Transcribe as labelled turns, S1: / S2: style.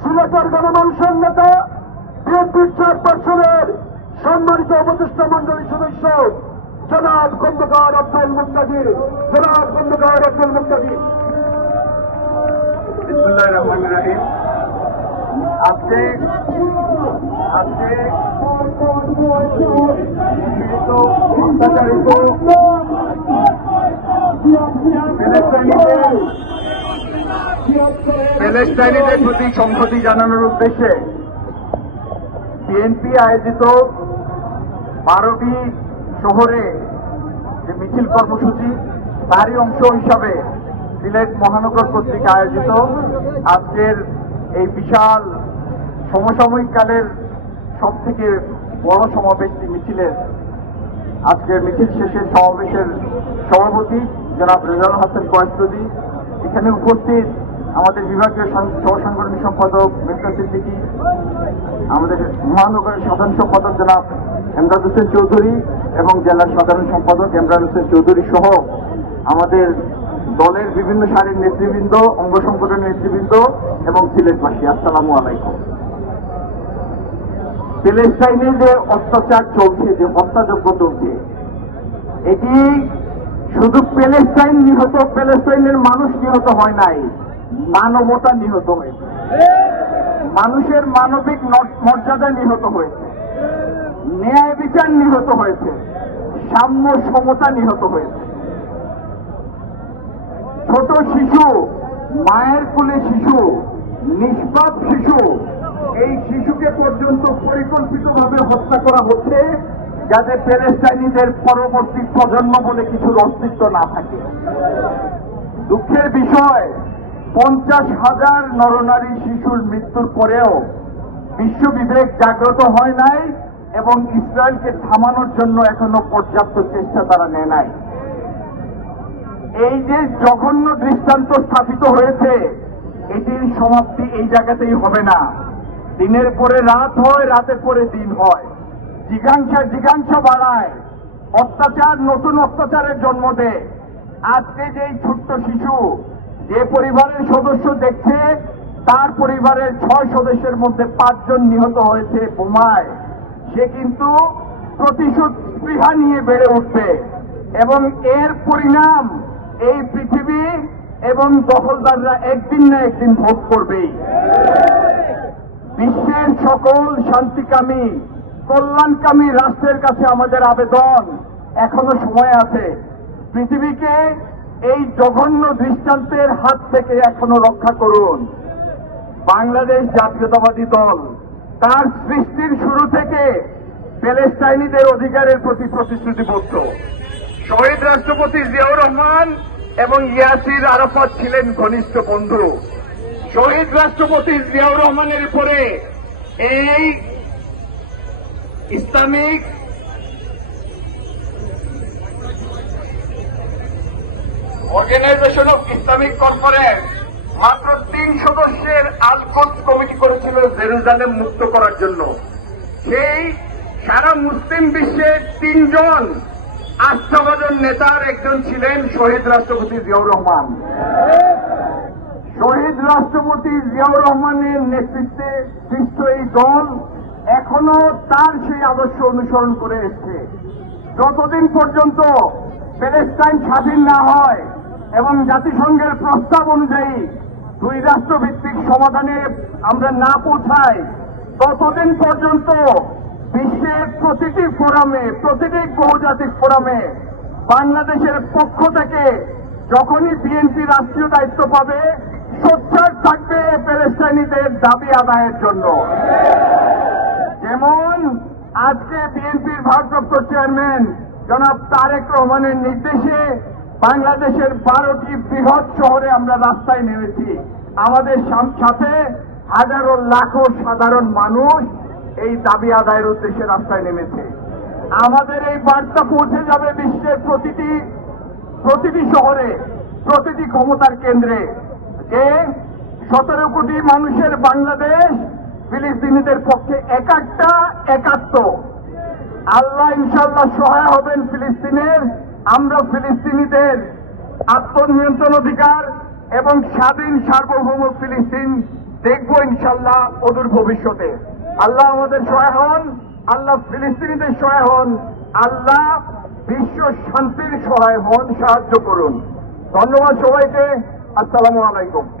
S1: সিলেটের গণমানুষের নেতা বিএনপির চেয়ারপারসনের সম্মানিত উপদেষ্টা মন্ডলীর সদস্য জনাব খন্দকার আব্দুল মুক্তাদির জনাব খন্দকার আব্দুল মুক্তাদির
S2: বিসমুল্লাহ রহমান রাহিম আজকে আজকে প্যালেস্টাইনিদের প্রতি সংহতি জানানোর উদ্দেশ্যে বিএনপি আয়োজিত বারোটি শহরে যে মিছিল কর্মসূচি, তারই অংশ হিসাবে সিলেট মহানগর কর্তৃক আয়োজিত আজকের এই বিশাল সমসাময়িক কালের সব থেকে বড় সমাবেশটি মিছিলের আজকের মিছিল শেষে সমাবেশের সভাপতি জনাব রেজাল হাসান কয়েসদি এখানে উপস্থিত আমাদের বিভাগীয় সহসাংগঠনিক সম্পাদক মির্জা সিদ্দিকী, আমাদের মহানগরের সাধারণ সম্পাদক জনাব এমরাজ হোসেন চৌধুরী এবং জেলার সাধারণ সম্পাদক এমরান হোসেন চৌধুরী সহ আমাদের দলের বিভিন্ন সারির নেতৃবৃন্দ, অঙ্গ সংগঠনের নেতৃবৃন্দ এবং সিলেটবাসী। আসসালামু আলাইকুম। প্যালেস্টাইনে যে অত্যাচার চলছে, যে হত্যাযজ্ঞ চলছে, এটি শুধু প্যালেস্টাইন নিহত, প্যালেস্টাইনের মানুষ নিহত হয় নাই, মানবতা নিহত হয়েছে। মানুষের মানবিক মর্যাদা নিহত হয়েছে। ন্যায় বিচার নিহত হয়েছে। সাম্য সমতা নিহত হয়েছে। ছোট শিশু, মায়ের কোলে শিশু, নিষ্পাপ শিশু, এই শিশুকে পর্যন্ত পরিকল্পিতভাবে হত্যা করা হচ্ছে যাতে প্যালেস্টাইনিদের পরবর্তী প্রজন্ম বলে কিছুর অস্তিত্ব না থাকে। দুঃখের বিষয়, পঞ্চাশ হাজার নরনারী শিশুর মৃত্যুর পরেও বিশ্ব বিবেক জাগ্রত হয় নাই এবং ইসরায়েলকে থামানোর জন্য এখনও পর্যাপ্ত চেষ্টা তারা নেয় নাই। এই যে জঘন্য দৃষ্টান্ত স্থাপিত হয়েছে এটির সমাপ্তি এই জায়গাতেই হবে না। দিনের পরে রাত হয়, রাতের পরে দিন হয়। জিজ্ঞাসা জিজ্ঞাসা বাড়ায়, অত্যাচার, নতুন অত্যাচারের জন্ম দেয় আজকে যে ছোট্ট শিশু, যে পরিবারের সদস্য দেখছে, তার পরিবারের ছয় সদস্যের মধ্যে পাঁচজন নিহত হয়েছে বোমায়। সে কিন্তু প্রতিশোধ স্পৃহা নিয়ে বেড়ে উঠবে। এবং এর পরিণাম এই পৃথিবী এবং দখলদাররা একদিন না একদিন ভোগ করবেই। বিশ্বের সকল শান্তিকামী, কল্যাণকামী রাষ্ট্রের কাছে আমাদের আবেদন এখনও সময় আছে। পৃথিবীকে এই জঘন্য দৃষ্টান্তের হাত থেকে এখনও রক্ষা করুন। বাংলাদেশ জাতীয়তাবাদী দল, তার সৃষ্টির শুরু থেকে প্যালেস্টাইনিদের অধিকারের প্রতি প্রতিশ্রুতিবদ্ধ। শহীদ রাষ্ট্রপতি জিয়াউর রহমান এবং ইয়াসির আরাফাত ছিলেন ঘনিষ্ঠ বন্ধু। শহীদ রাষ্ট্রপতি জিয়াউর রহমানের পরে এই Islamic Organisation of Islamic Conference মাত্র তিন সদস্যের আলকোস কমিটি করেছিল জেরুজালেম মুক্ত করার জন্য। সেই সারা মুসলিম বিশ্বের তিনজন আস্থাভাজন নেতার একজন ছিলেন শহীদ রাষ্ট্রপতি জিয়াউর রহমান। শহীদ রাষ্ট্রপতি জিয়াউর রহমানের নেতৃত্বে সৃষ্ট এই দল এখনও তার সেই আদর্শ অনুসরণ করে এসছে। যতদিন পর্যন্ত প্যালেস্টাইন স্বাধীন না হয় এবং জাতিসংঘের প্রস্তাব অনুযায়ী দুই রাষ্ট্রভিত্তিক সমাধানে আমরা না পৌঁছাই, ততদিন পর্যন্ত বিশ্বের প্রতিটি ফোরামে, প্রতিটি বহুজাতিক ফোরামে, বাংলাদেশের পক্ষ থেকে যখনই বিএনপি রাষ্ট্রীয় দায়িত্ব পাবে, সোচ্চার থাকবে প্যালেস্টাইনিদের দাবি আদায়ের জন্য। যেমন আজকে বিএনপির ভারপ্রাপ্ত চেয়ারম্যান জনাব তারেক রহমানের নির্দেশে বাংলাদেশের বারোটি বৃহৎ শহরে আমরা রাস্তায় নেমেছি। আমাদের সাথে হাজারো লাখো সাধারণ মানুষ এই দাবি আদায়ের উদ্দেশ্যে রাস্তায় নেমেছে। আমাদের এই বার্তা পৌঁছে যাবে বিশ্বের প্রতিটি প্রতিটি শহরে, প্রতিটি ক্ষমতার কেন্দ্রে। যে সতেরো কোটি মানুষের বাংলাদেশ ফিলিস্তিনিদের পক্ষে একাত্তা একাত্ম। আল্লাহ ইনশাল্লাহ সহায় হবেন ফিলিস্তিনের। আমরা ফিলিস্তিনিদের আত্মনিয়ন্ত্রণ অধিকার এবং স্বাধীন সার্বভৌম ফিলিস্তিন দেখব ইনশাল্লাহ অদূর ভবিষ্যতে। আল্লাহ আমাদের সহায় হন, আল্লাহ ফিলিস্তিনিদের সহায় হন, আল্লাহ বিশ্ব শান্তির সহায় হন, সাহায্য করুন। ধন্যবাদ সবাইকে, আসসালামু আলাইকুম।